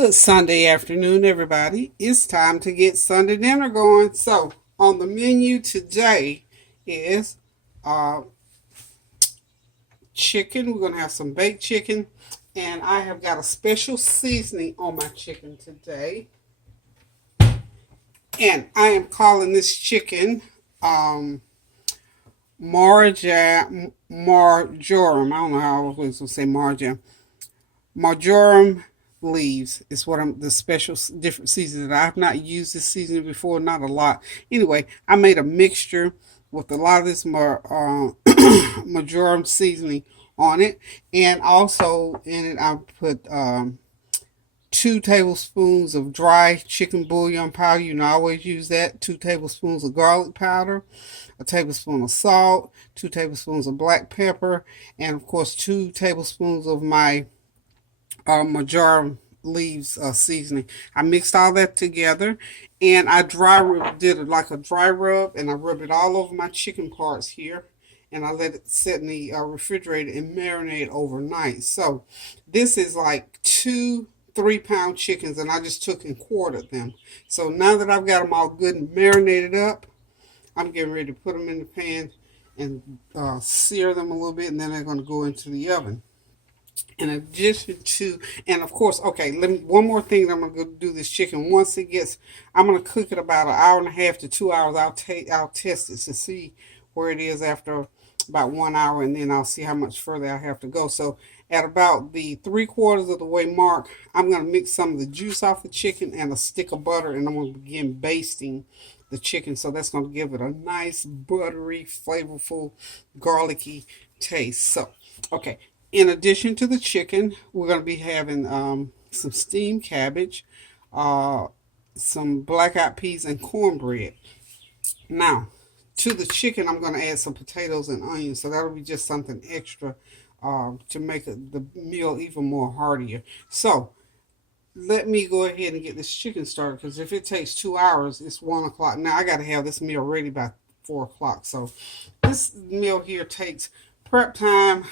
Good Sunday afternoon, everybody. It's time to get Sunday dinner going. So, on the menu today is uh, chicken. We're going to have some baked chicken, and I have got a special seasoning on my chicken today. And I am calling this chicken Marjoram. I don't know how I was going to say Marjoram. Marjoram leaves is what I'm the special different seasoning. I have not used this seasoning before, not a lot. Anyway, I made a mixture with a lot of this marjoram seasoning on it, and also in it I put 2 tablespoons of dry chicken bouillon powder. You know, I always use that. 2 tablespoons of garlic powder, a tablespoon of salt, 2 tablespoons of black pepper, and of course 2 tablespoons of my marjoram leaves seasoning. I mixed all that together, and I did it like a dry rub, and I rubbed it all over my chicken parts here, and I let it sit in the refrigerator and marinate overnight. So this is like 2 3-pound chickens, and I just took and quartered them. So now that I've got them all good and marinated up, I'm getting ready to put them in the pan and sear them a little bit, and then they're going to go into the oven. In addition to, and of course, okay, one more thing that I'm going to go do this chicken. Once it gets, I'm going to cook it about an hour and a half to 2 hours. I'll test it to see where it is after about 1 hour, and then I'll see how much further I have to go. So at about the 3/4 of the way mark, I'm going to mix some of the juice off the chicken and a stick of butter, and I'm going to begin basting the chicken. So that's going to give it a nice buttery, flavorful, garlicky taste. So, okay. In addition to the chicken, we're going to be having some steamed cabbage, some black-eyed peas, and cornbread. Now, to the chicken, I'm going to add some potatoes and onions, so that'll be just something extra to make the meal even more heartier. So, let me go ahead and get this chicken started, because if it takes 2 hours, it's 1 o'clock. Now, I got to have this meal ready by 4 o'clock. So, this meal here takes prep time.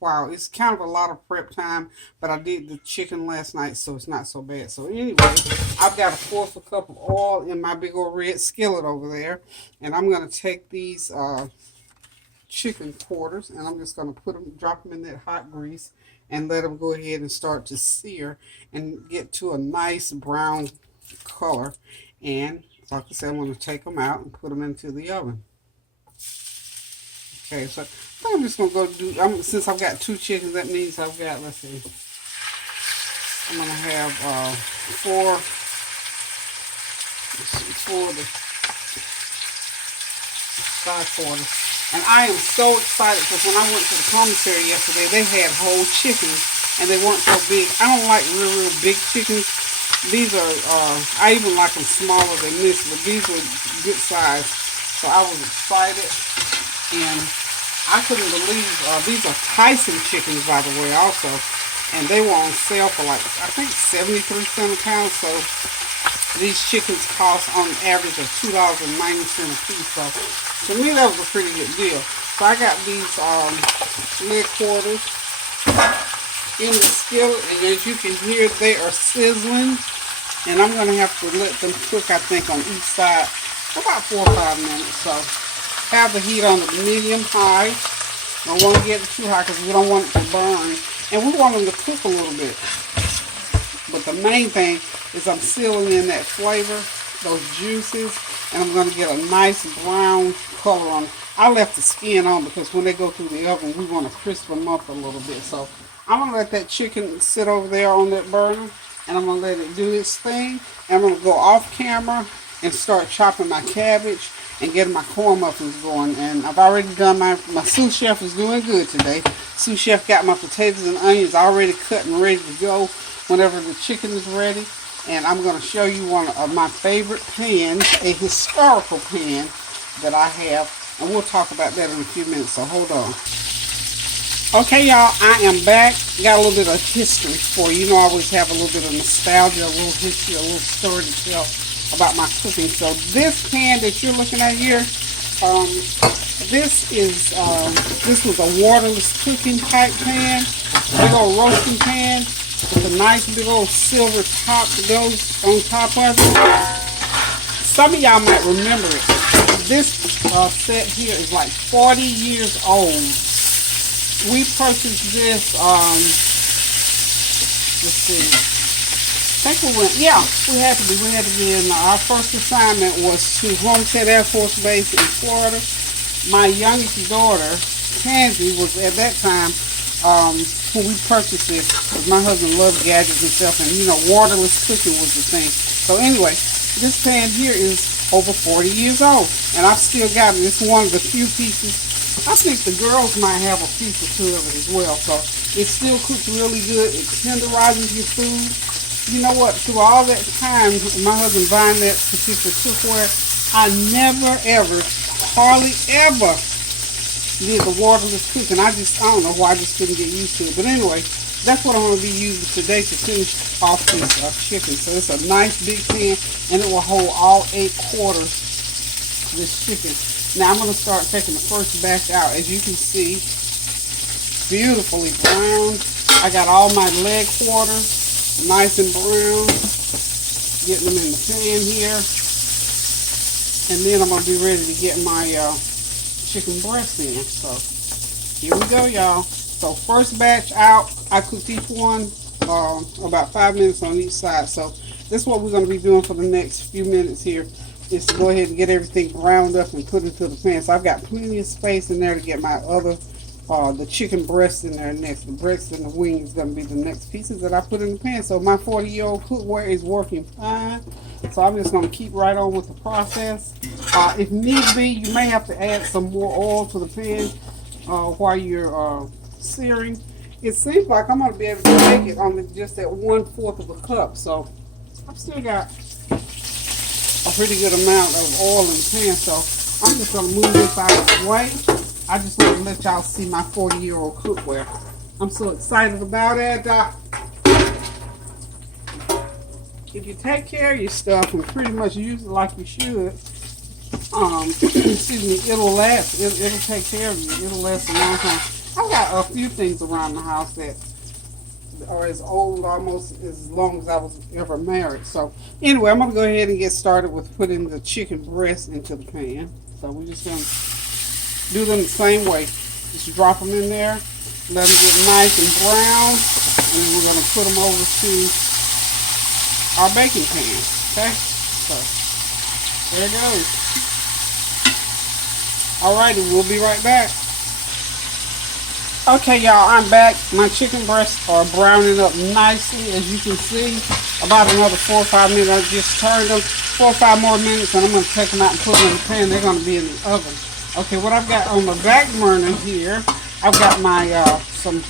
Wow, it's kind of a lot of prep time, but I did the chicken last night, so it's not so bad. So anyway, I've got a 1/4 cup of oil in my big old red skillet over there, and I'm going to take these chicken quarters, and I'm just going to drop them in that hot grease, and let them go ahead and start to sear and get to a nice brown color. And like I said, I'm going to take them out and put them into the oven. Okay, so I'm just going to go since I've got 2 chickens, that means I've got, let's see, I'm going to have 4 of the side quarters. And I am so excited, because when I went to the commissary yesterday, they had whole chickens, and they weren't so big. I don't like real big chickens. These are, I even like them smaller than this, but these were good size. So I was excited. And I couldn't believe, these are Tyson chickens, by the way, also. And they were on sale for like, I think 73 cents a pound. So these chickens cost on average of $2.90 a piece. So to me, that was a pretty good deal. So I got these leg quarters in the skillet. And as you can hear, they are sizzling. And I'm going to have to let them cook, I think, on each side for about 4 or 5 minutes. So have the heat on the medium high. Don't want to get it too high, because we don't want it to burn. And we want them to cook a little bit. But the main thing is I'm sealing in that flavor, those juices, and I'm going to get a nice brown color on. I left the skin on, because when they go through the oven, we want to crisp them up a little bit. So I'm going to let that chicken sit over there on that burner, and I'm going to let it do its thing. And I'm going to go off camera and start chopping my cabbage and getting my corn muffins going. And I've already done my sous chef is doing good today. Sous chef got my potatoes and onions already cut and ready to go whenever the chicken is ready. And I'm going to show you one of my favorite pans, a historical pan that I have. And we'll talk about that in a few minutes, so hold on. Okay, y'all, I am back. Got a little bit of history for you. You know, I always have a little bit of nostalgia, a little history, a little story to tell about my cooking. So this pan that you're looking at here, this was a waterless cooking type pan, big old roasting pan. with a nice big old silver top that goes on top of it. Some of y'all might remember it. This set here is like 40 years old. We purchased this, let's see. I think we went, yeah, we had to be in, our first assignment was to Homestead Air Force Base in Florida. My youngest daughter, Tansy, was at that time, when we purchased this, because my husband loved gadgets and stuff, and you know, waterless cooking was the thing. So anyway, this pan here is over 40 years old, and I've still got it. It's one of the few pieces. I think the girls might have a piece or two of it as well. So it still cooks really good. It tenderizes your food. You know what? Through all that time, my husband buying that particular cookware, I never ever, hardly ever did the waterless cooking. I don't know why I just couldn't get used to it. But anyway, that's what I'm going to be using today to finish off this chicken. So it's a nice big pan, and it will hold all 8 quarters of this chicken. Now I'm going to start taking the first batch out. As you can see, beautifully browned. I got all my leg quarters nice and brown. Getting them in the pan here. And then I'm going to be ready to get my chicken breast in. So here we go, y'all. So first batch out. I cooked each one about 5 minutes on each side. So this is what we're going to be doing for the next few minutes here. Is to go ahead and get everything browned up and put into the pan. So I've got plenty of space in there to get my other, the chicken breast in there next. The breast and the wing is going to be the next pieces that I put in the pan. So my 40-year-old cookware is working fine. So I'm just going to keep right on with the process. If need be, you may have to add some more oil to the pan while you're searing. It seems like I'm going to be able to make it on just at 1/4 of a cup. So I've still got a pretty good amount of oil in the pan, so I'm just going to move this out of the way. I just want to let y'all see my 40-year-old cookware. I'm so excited about it. If you take care of your stuff and pretty much use it like you should, excuse me, it'll last. It'll take care of you. It'll last a long time. I've got a few things around the house that are as old, almost as long as I was ever married. So anyway, I'm going to go ahead and get started with putting the chicken breast into the pan. So we're just going to do them the same way. Just drop them in there, let them get nice and brown, and then we're going to put them over to our baking pan. Okay, so there it goes. Alrighty, we'll be right back. Okay, y'all, I'm back. My chicken breasts are browning up nicely, as you can see. About another 4 or 5 minutes. I just turned them 4 or 5 more minutes, and I'm going to take them out and put them in the pan. They're going to be in the oven. Okay, what I've got on the back burner here, I've got my some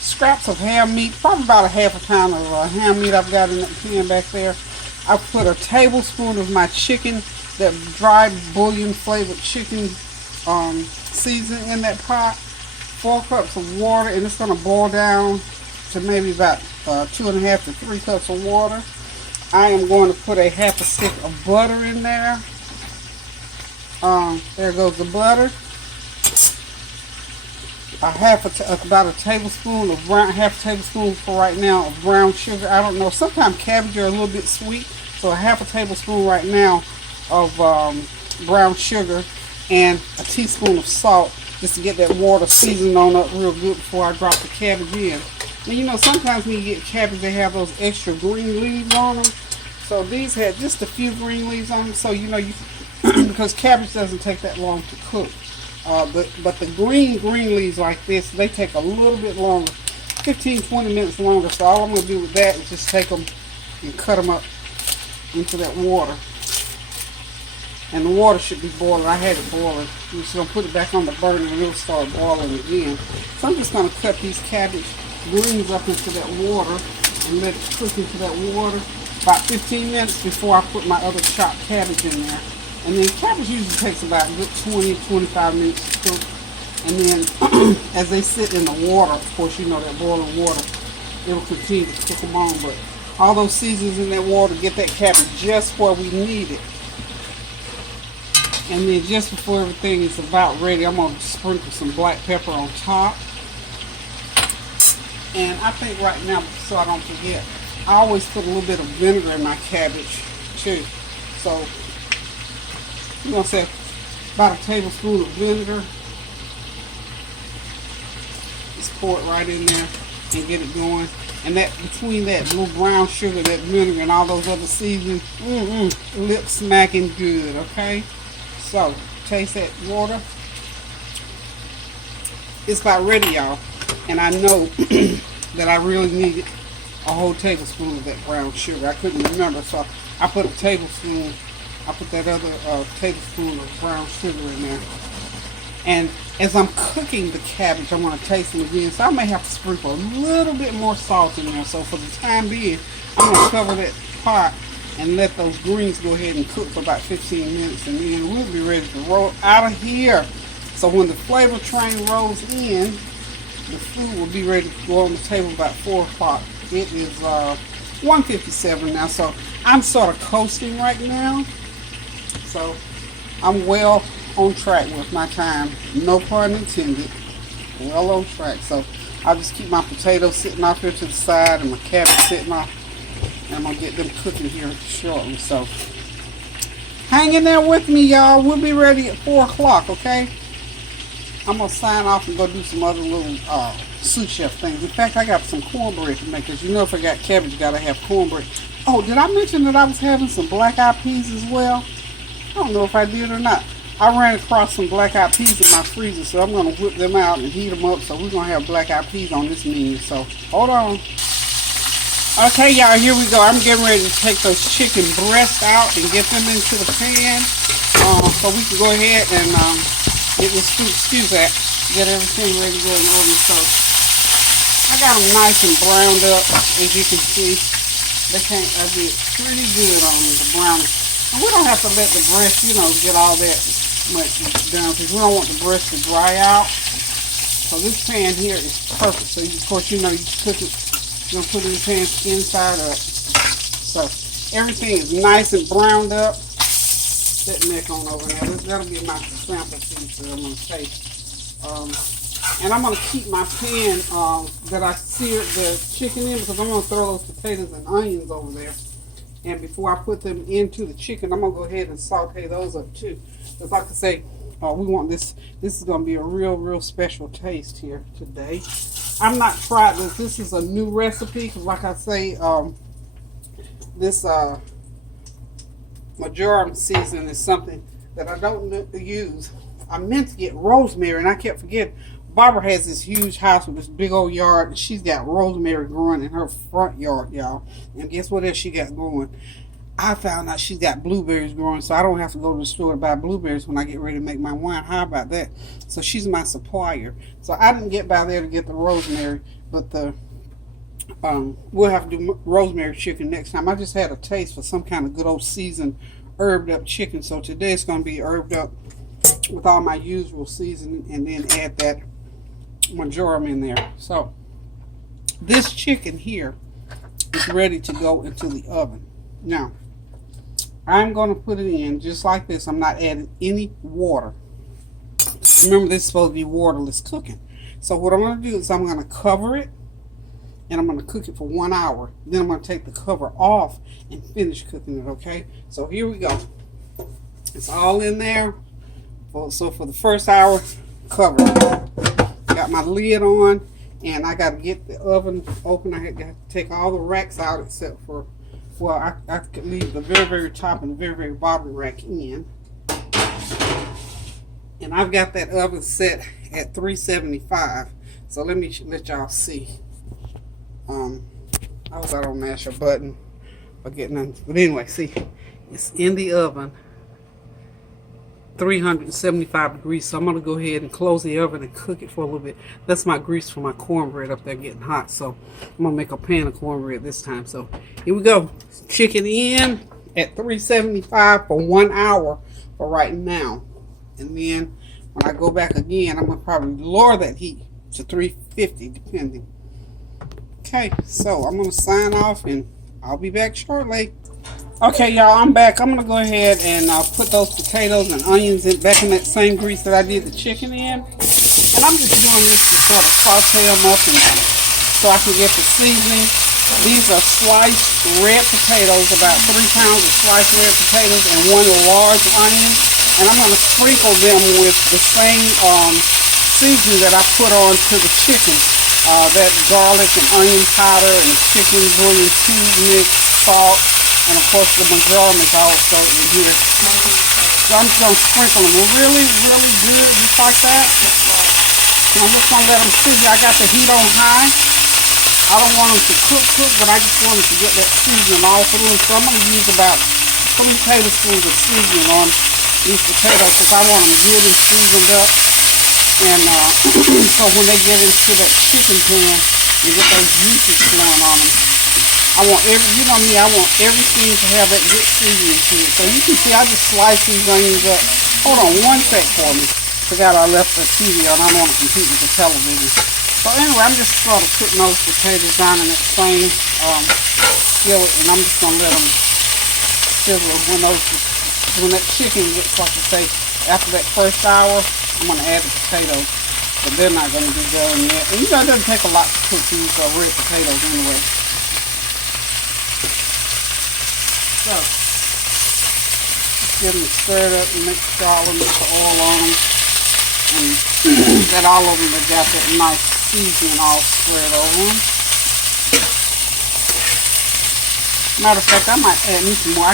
scraps of ham meat, probably about a half a pound of ham meat I've got in that pan back there. I put a tablespoon of my chicken, that dried bouillon flavored chicken seasoning in that pot. 4 cups of water, and it's going to boil down to maybe about 2.5 to 3 cups of water. I am going to put a half a stick of butter in there. There goes the butter. About a tablespoon of half a tablespoon for right now of brown sugar. I don't know. Sometimes cabbage are a little bit sweet, so a half a tablespoon right now of brown sugar and a teaspoon of salt, just to get that water seasoned on up real good before I drop the cabbage in. And you know, sometimes when you get cabbage, they have those extra green leaves on them. So these had just a few green leaves on them. So you know, because cabbage doesn't take that long to cook. But the green leaves like this, they take a little bit longer, 15-20 minutes longer. So all I'm going to do with that is just take them and cut them up into that water. And the water should be boiling. I had it boiling. I'm just going to put it back on the burner and it'll start boiling again. So I'm just going to cut these cabbage greens up into that water and let it cook into that water about 15 minutes before I put my other chopped cabbage in there. And then cabbage usually takes about a good 20-25 minutes to cook. And then as they sit in the water, of course, you know that boiling water, it will continue to cook them on. But all those seasonings in that water get that cabbage just where we need it. And then just before everything is about ready, I'm going to sprinkle some black pepper on top. And I think right now, so I don't forget, I always put a little bit of vinegar in my cabbage too. So I'm gonna say about a tablespoon of vinegar. Just pour it right in there and get it going. And that between that little brown sugar, that vinegar, and all those other seasonings, lip smacking good. Okay, so taste that water. It's about ready, y'all. And I know that I really needed a whole tablespoon of that brown sugar. I couldn't remember, so I put a tablespoon. I put that other tablespoon of brown sugar in there. And as I'm cooking the cabbage, I want to taste it again. So I may have to sprinkle a little bit more salt in there. So for the time being, I'm going to cover that pot and let those greens go ahead and cook for about 15 minutes. And then we'll be ready to roll out of here. So when the flavor train rolls in, the food will be ready to go on the table about 4 o'clock. It is 1:57 now, so I'm sort of coasting right now. So I'm well on track with my time. No pun intended. Well on track. So I'll just keep my potatoes sitting off here to the side and my cabbage sitting off. And I'm going to get them cooking here shortly. So hang in there with me, y'all. We'll be ready at 4 o'clock, okay? I'm going to sign off and go do some other little sous chef things. In fact, I got some cornbread to make, because you know if I got cabbage, you got to have cornbread. Oh, did I mention that I was having some black-eyed peas as well? I don't know if I did or not. I ran across some black-eyed peas in my freezer, so I'm going to whip them out and heat them up. So we're going to have black-eyed peas on this menu. So hold on. Okay, y'all, here we go. I'm getting ready to take those chicken breasts out and get them into the pan. So we can go ahead and get this stew back. Get everything ready to go in order. So I got them nice and browned up, as you can see. I did pretty good on the browning. And we don't have to let the breast, get all that much down, because we don't want the breast to dry out. So this pan here is perfect. So of course, you cook it. You're gonna put it in the pan inside up. So everything is nice and browned up. That neck on over there. That'll be my sample piece that I'm gonna take. And I'm gonna keep my pan that I seared the chicken in, because I'm gonna throw those potatoes and onions over there. And before I put them into the chicken, I'm gonna go ahead and saute those up too. Because like I say, we want this. This is gonna be a real special taste here today. I'm not tried this. This is a new recipe, because like I say, this Marjoram seasoning is something that I don't use. I meant to get rosemary, and I kept forgetting. Barbara has this huge house with this big old yard, and she's got rosemary growing in her front yard, y'all. And guess what else she got growing? I found out she's got blueberries growing, so I don't have to go to the store to buy blueberries when I get ready to make my wine. How about that? So she's my supplier. So I didn't get by there to get the rosemary, but we'll have to do rosemary chicken next time. I just had a taste for some kind of good old seasoned herbed up chicken, so today it's going to be herbed up with all my usual seasoning, and then add that marjoram in there. So this chicken here is ready to go into the oven. Now I'm going to put it in just like this. I'm not adding any water. Remember, this is supposed to be waterless cooking. So what I'm going to do is I'm going to cover it, and I'm going to cook it for 1 hour. Then I'm going to take the cover off and finish cooking it, okay? So here we go. It's all in there. So for the first hour, cover it. Got my lid on, and I got to get the oven open. I got to take all the racks out except for, well, I could leave the very top and the very bottom rack in. And I've got that oven set at 375. So let me let y'all see. I hope I don't mash a button or get nothing. But anyway, see, it's in the oven, 375 degrees. So I'm going to go ahead and close the oven and cook it for a little bit. That's my grease for my cornbread up there getting hot. So I'm going to make a pan of cornbread this time. So here we go. Chicken in at 375 for 1 hour for right now. And then when I go back again, I'm going to probably lower that heat to 350 depending. Okay, so I'm going to sign off, and I'll be back shortly. Okay, y'all, I'm back. I'm going to go ahead and put those potatoes and onions back in that same grease that I did the chicken in. And I'm just doing this to sort of saute them up and so I can get the seasoning. These are sliced red potatoes, about 3 pounds of sliced red potatoes and 1 large onion. And I'm going to sprinkle them with the same seasoning that I put on to the chicken. That garlic and onion powder and chicken bouillon cube mix, salt, and of course the marjoram is also in here. So I'm just going to sprinkle them really, really good, just like that. And I'm just going to let them sizzle. I got the heat on high. I don't want them to cook, but I just want them to get that seasoning all through them. So I'm going to use about 3 tablespoons of seasoning on these potatoes because I want them good and seasoned up. And so when they get into that chicken pan, you get those juices flowing on them. I want you know me, I want everything to have that good seasoning to it. So you can see I just slice these onions up. Hold on one sec for me. Forgot I left the TV on. I don't want to compete with the television. So anyway, I'm just sort of putting those potatoes down in that same skillet, and I'm just gonna let them sizzle. When that chicken gets, like I say, after that first hour, I'm gonna add the potatoes, but they're not gonna be done yet. And you know, it doesn't take a lot to cook these red potatoes anyway. So just get them stirred up and make sure all of them get the oil on them, and that all of them have got that nice seasoning all spread over them. Matter of fact, I might add me some more.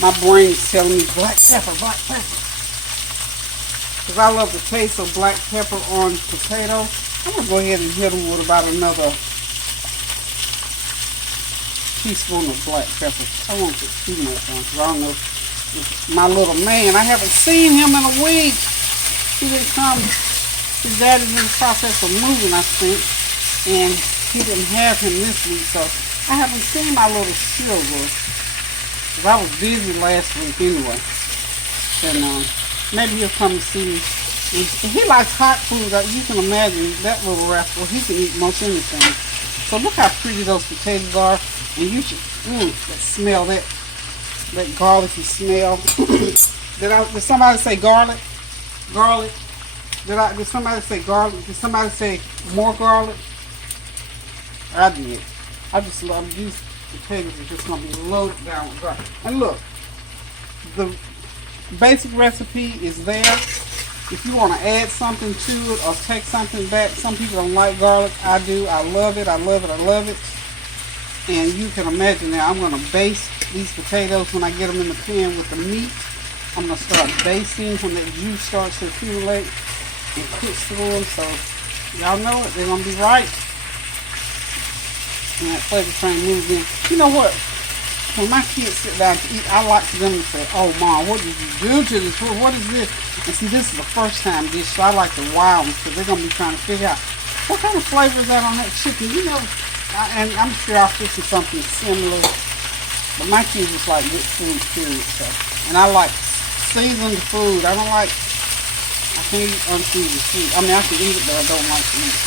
My brain's telling me black pepper. Because I love the taste of black pepper on potato. I'm going to go ahead and hit them with about another teaspoon of black pepper. I won't put too much on because I don't know if my little man, I haven't seen him in a week. He didn't come. His dad is in the process of moving, I think, and he didn't have him this week, so I haven't seen my little sugar. I was busy last week anyway, and maybe he'll come and see me. He likes hot food. You can imagine that little rascal. He can eat most anything. So look how pretty those potatoes are, and you should smell that garlicky smell. Did somebody say garlic? Garlic. Did somebody say garlic? Did somebody say more garlic? I did. I just love these potatoes. Are just gonna be loaded down with garlic. And look, the basic recipe is there. If you want to add something to it or take something back, some people don't like garlic. I do. I love it. I love it. I love it. And you can imagine now, I'm gonna baste these potatoes when I get them in the pan with the meat. I'm gonna start basting when that juice starts to accumulate and cooks through them, so y'all know it, they're gonna be right. And that flavor train moves in. You know what? When my kids sit down to eat, I like for them to say, "Oh, Mom, what did you do to this? What is this?" And see, this is the first time dish, so I like to wow them because they're gonna be trying to figure out what kind of flavor is that on that chicken. You know, and I'm sure I'll fix something similar. But my kids just like good food, period. So, and I like seasoned food. I can't eat unseasoned food. I mean, I can eat it, but I don't like to eat it.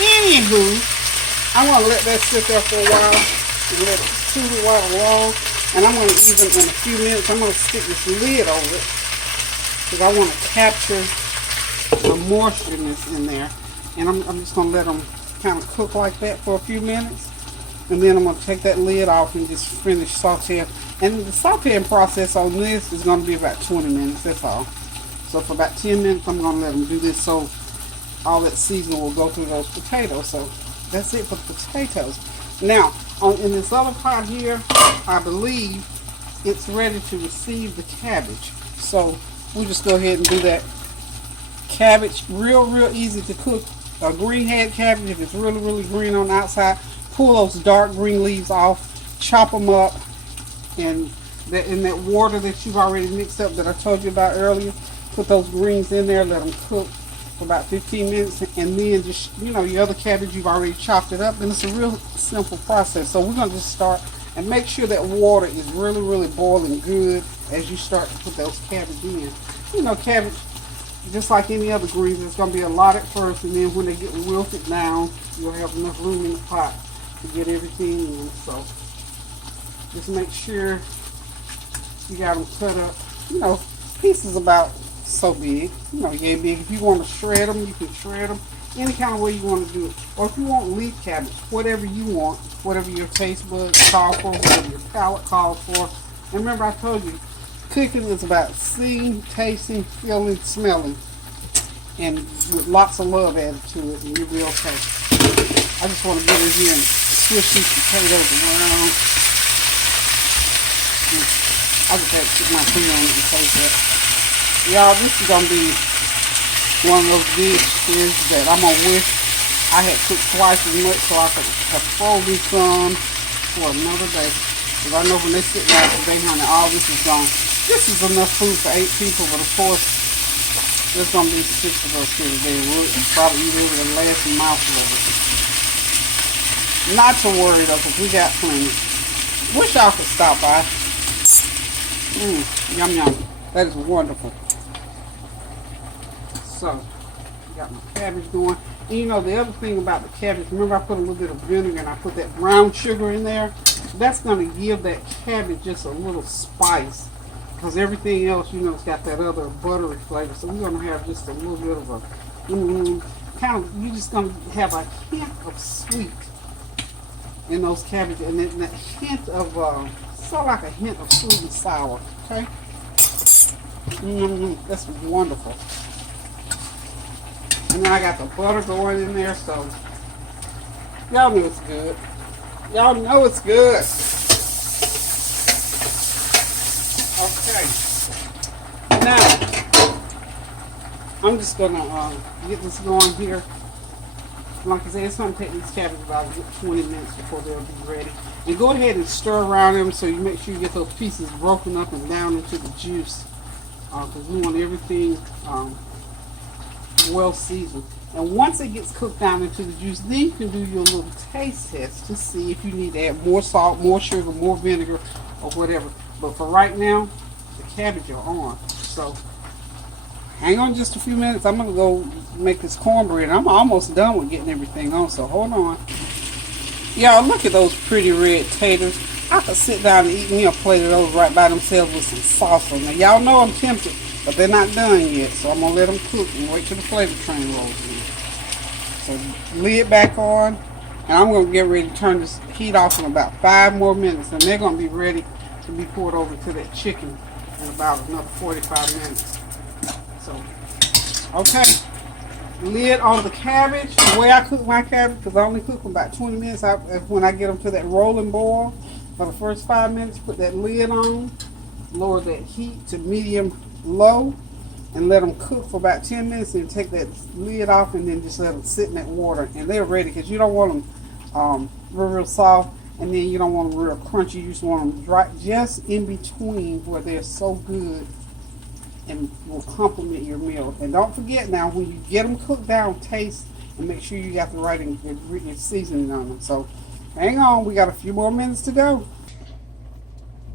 Anywho, I want to let that sit there for a while and let it stew while long. And I'm going to even, in a few minutes, I'm going to stick this lid over it because I want to capture the moistureness in there. And I'm just going to let them kind of cook like that for a few minutes. And then I'm going to take that lid off and just finish sauteing. And the sauteing process on this is going to be about 20 minutes, that's all. So for about 10 minutes, I'm going to let them do this so all that seasoning will go through those potatoes. So that's it for the potatoes. Now, in this other pot here, I believe it's ready to receive the cabbage. So we'll just go ahead and do that. Cabbage, real easy to cook. A green head cabbage, if it's really green on the outside, pull those dark green leaves off, chop them up, and in that water that you've already mixed up that I told you about earlier, put those greens in there, let them cook for about 15 minutes, and then just, you know, your other cabbage, you've already chopped it up, and it's a real simple process. So we're going to just start and make sure that water is really boiling good as you start to put those cabbage in. You know, cabbage, just like any other greens, it's going to be a lot at first, and then when they get wilted down, you'll have enough room in the pot to get everything in. So just make sure you got them cut up, you know, pieces about so big, you know, yeah, big. If you want to shred them, you can shred them. any kind of way you want to do it. Or if you want leaf cabbage, whatever you want, whatever your taste buds call for, whatever your palate calls for. And remember, I told you, cooking is about seeing, tasting, feeling, smelling, and with lots of love added to it, and you'll be okay. I just want to get in here and swish these potatoes around. I just had to put my finger on it and taste that. Y'all, this is going to be one of those dishes that I'm going to wish I had cooked twice as much so I could have frozen some for another day. Because I know when they sit down today, honey, all this is gone. This is enough food for 8 people, but of course, there's going to be 6 of us here today. We'll probably eat over the last mouthful of it. Not to worry though, because we got plenty. Wish y'all could stop by. Yum yum. That is wonderful. So, got my cabbage going. And you know, the other thing about the cabbage, remember I put a little bit of vinegar and I put that brown sugar in there? That's going to give that cabbage just a little spice. Because everything else, you know, it's got that other buttery flavor. So we're going to have just a little bit of a, kind of, you're just going to have a hint of sweet in those cabbage. And then that hint of, sort of like a hint of sweet and sour. Okay? That's wonderful. And then I got the butter going in there, so y'all know it's good. Y'all know it's good. Okay. Now, I'm just going to get this going here. Like I said, it's going to take these cabbages about 20 minutes before they'll be ready. And go ahead and stir around them so you make sure you get those pieces broken up and down into the juice. Because we want everything well seasoned. And once it gets cooked down into the juice, then you can do your little taste test to see if you need to add more salt, more sugar, more vinegar, or whatever. But for right now, the cabbage are on. So hang on just a few minutes. I'm going to go make this cornbread. I'm almost done with getting everything on, so hold on. Y'all, look at those pretty red taters. I could sit down and eat me a plate of those right by themselves with some sauce on there. Y'all know I'm tempted, but they're not done yet, so I'm going to let them cook and wait till the flavor train rolls in. So lid back on, and I'm going to get ready to turn this heat off in about 5 more minutes, and they're going to be ready to be poured over to that chicken in about another 45 minutes. So, okay. Lid on the cabbage. The way I cook my cabbage, because I only cook them about 20 minutes, when I get them to that rolling boil, for the first 5 minutes, put that lid on, lower that heat to medium low, and let them cook for about 10 minutes, and take that lid off, and then just let them sit in that water, and they're ready, because you don't want them real soft, and then you don't want them real crunchy. You just want them dry, just in between, where they're so good and will complement your meal. And don't forget now, when you get them cooked down, taste and make sure you got the right ingredient seasoning on them. So hang on, we got a few more minutes to go.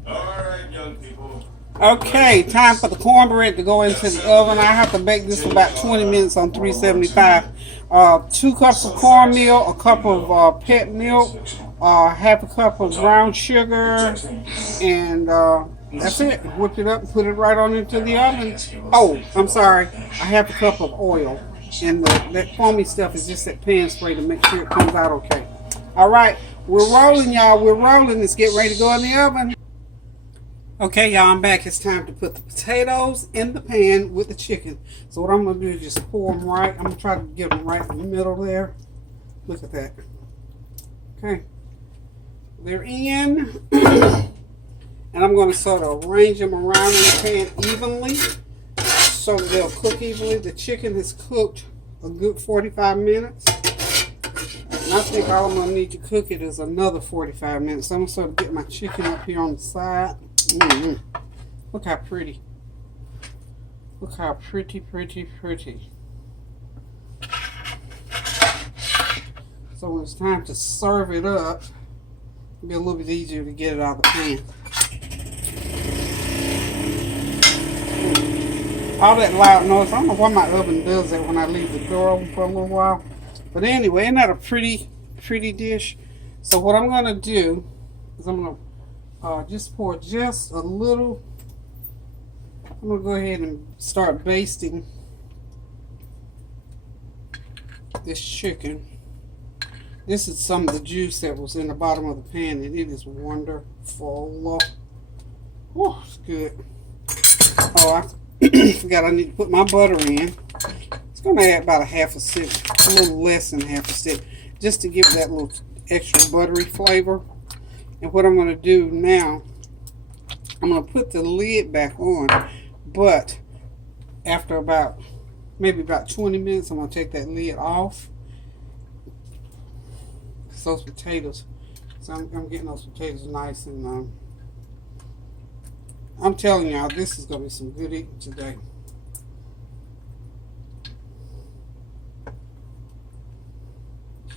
Alright, young people. Okay, time for the cornbread to go into the oven. I have to bake this for about 20 minutes on 375. 2 cups of cornmeal, a cup of pet milk, half a cup of brown sugar, and that's it. Whip it up and put it right on into the oven. Oh, I'm sorry. I have a cup of oil. And that foamy stuff is just that pan spray to make sure it comes out okay. All right. We're rolling, y'all. We're rolling. Let's get ready to go in the oven. Okay, y'all. I'm back. It's time to put the potatoes in the pan with the chicken. So what I'm going to do is just pour them right. I'm going to try to get them right in the middle there. Look at that. Okay. They're in. And I'm going to sort of arrange them around in the pan evenly so that they'll cook evenly. The chicken is cooked a good 45 minutes. And I think all I'm going to need to cook it is another 45 minutes. So I'm going to sort of get my chicken up here on the side. Look how pretty. Look how pretty, pretty, pretty. So when it's time to serve it up, it'll be a little bit easier to get it out of the pan. All that loud noise. I don't know why my oven does that when I leave the door open for a little while. But anyway, isn't that a pretty dish? So what I'm going to do is I'm going to just pour just a little. I'm going to go ahead and start basting out this chicken. This is some of the juice that was in the bottom of the pan, and it is wonderful. Oh, it's good. Oh, I forgot I need to put my butter in. It's going to add about a half a stick, a little less than half a stick, just to give that little extra buttery flavor. And what I'm going to do now, I'm going to put the lid back on, but after maybe about 20 minutes, I'm going to take that lid off. Those potatoes, so I'm getting those potatoes nice, and I'm telling y'all, this is going to be some good eating today.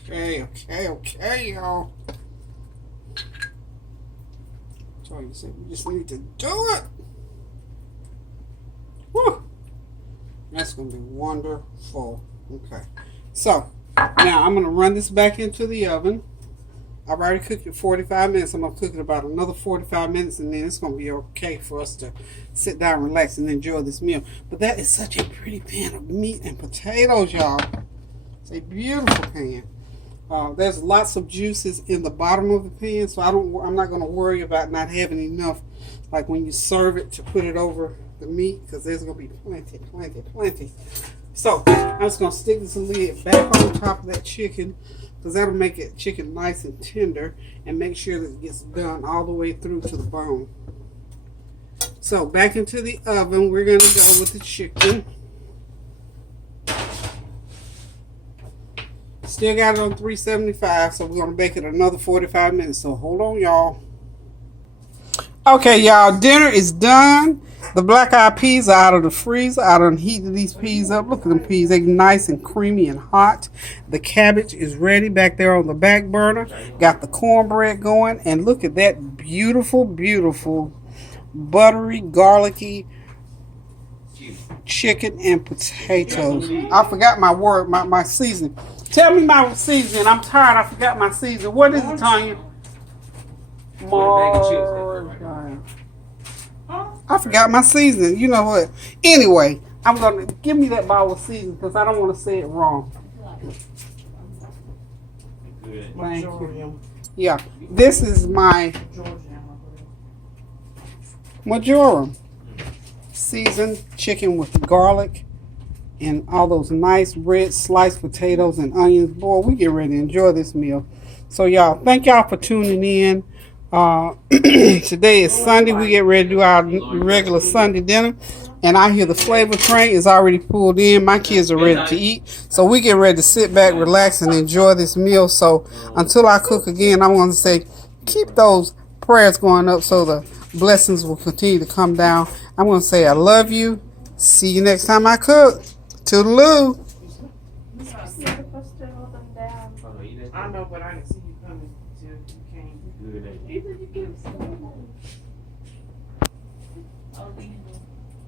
Okay, y'all. So you said we just need to do it. Woo! That's going to be wonderful. Okay, so now I'm going to run this back into the oven. I've already cooked it 45 minutes. I'm going to cook it about another 45 minutes, and then it's going to be okay for us to sit down, relax, and enjoy this meal. But that is such a pretty pan of meat and potatoes, y'all. It's a beautiful pan. There's lots of juices in the bottom of the pan, so I'm not going to worry about not having enough, like when you serve it, to put it over the meat, because there's going to be plenty. So I'm just going to stick this lid back on top of that chicken, because that'll make it chicken nice and tender, and make sure that it gets done all the way through to the bone. So back into the oven, we're going to go with the chicken. Still got it on 375, so we're going to bake it another 45 minutes. So hold on, y'all. Okay, y'all, dinner is done. The black eyed peas are out of the freezer. I done heated these peas up. Look at them peas. They're nice and creamy and hot. The cabbage is ready back there on the back burner. Got the cornbread going. And look at that beautiful, beautiful, buttery, garlicky chicken and potatoes. I forgot my word, my seasoning. Tell me my seasoning. I'm tired. I forgot my seasoning. What is it, Tanya? Marjoram. I forgot my seasoning. You know what? Anyway, I'm going to give me that bottle of seasoning, because I don't want to say it wrong. Thank you. Yeah, this is my Marjoram seasoned chicken with garlic and all those nice red sliced potatoes and onions. Boy, we get ready to enjoy this meal. So y'all, thank y'all for tuning in. Today is Sunday. We get ready to do our regular Sunday dinner, and I hear the flavor train is already pulled in. My kids are ready to eat, so we get ready to sit back, relax, and enjoy this meal. So until I cook again, I want to say keep those prayers going up so the blessings will continue to come down. I'm going to say I love you. See you next time I cook. Toodaloo. I know, but I didn't see you coming till you came.